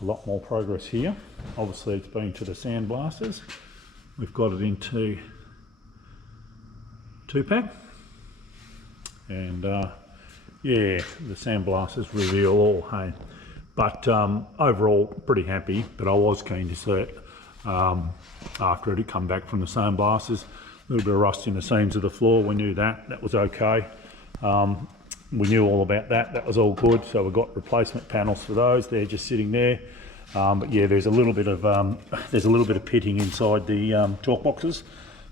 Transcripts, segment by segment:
a lot more progress here. Obviously it's been to the Sandblasters. We've got it into 2-pack, and yeah, the Sandblasters reveal all, hey. But overall pretty happy, but I was keen to see it after it had come back from the Sandblasters. A little bit of rust in the seams of the floor, we knew that was okay. We knew all about that was all good, so we've got replacement panels for those, they're just sitting there. But yeah, there's a little bit of pitting inside the torque boxes,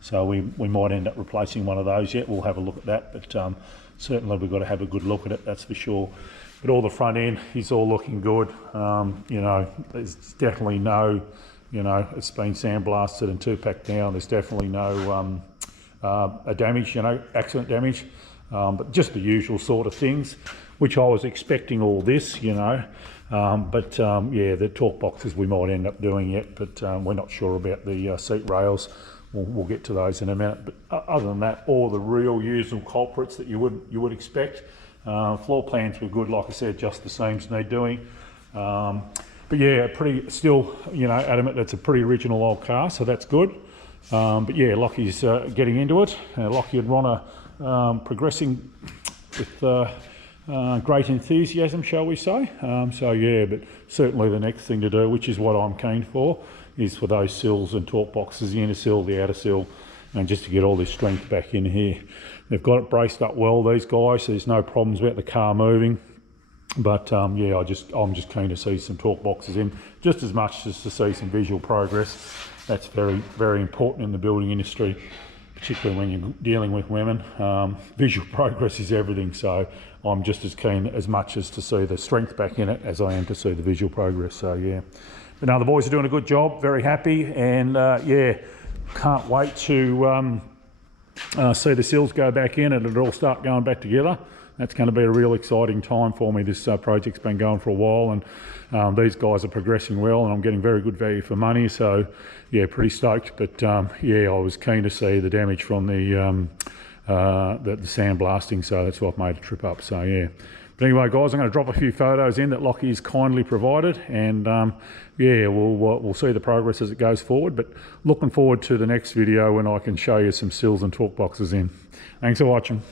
so we might end up replacing one of those yet. We'll have a look at that, but certainly we've got to have a good look at it, that's for sure. But all the front end is all looking good. You know, there's definitely no, you know, it's been sandblasted and 2-pack now. There's definitely no damage, you know, accident damage. But just the usual sort of things, which I was expecting all this, you know. Yeah, the torque boxes we might end up doing yet, but we're not sure about the seat rails. We'll get to those in a minute. But other than that, all the real usual culprits that you would expect. Floor plans were good, like I said, just the seams need doing. But yeah, pretty still, you know, adamant that's a pretty original old car, so that's good. But yeah, Lockie's getting into it. Lockie and Ron are progressing with great enthusiasm, shall we say. So yeah, but certainly the next thing to do, which is what I'm keen for, is for those sills and torque boxes, the inner sill, the outer sill, and just to get all this strength back in here. They've got it braced up well, these guys, so there's no problems about the car moving. But yeah, I'm just keen to see some torque boxes in, just as much as to see some visual progress. That's very, very important in the building industry, particularly when you're dealing with women. Visual progress is everything, so I'm just as keen as much as to see the strength back in it as I am to see the visual progress, so yeah. But no, the boys are doing a good job, very happy, and yeah, can't wait to see the sills go back in and it'll all start going back together. That's going to be a real exciting time for me. This project's been going for a while, and these guys are progressing well, and I'm getting very good value for money, so yeah, pretty stoked. But yeah, I was keen to see the damage from the sandblasting, so that's why I've made a trip up, so yeah. But anyway, guys, I'm going to drop a few photos in that Lockie's kindly provided, and yeah, we'll see the progress as it goes forward. But looking forward to the next video when I can show you some sills and torque boxes in. Thanks for watching.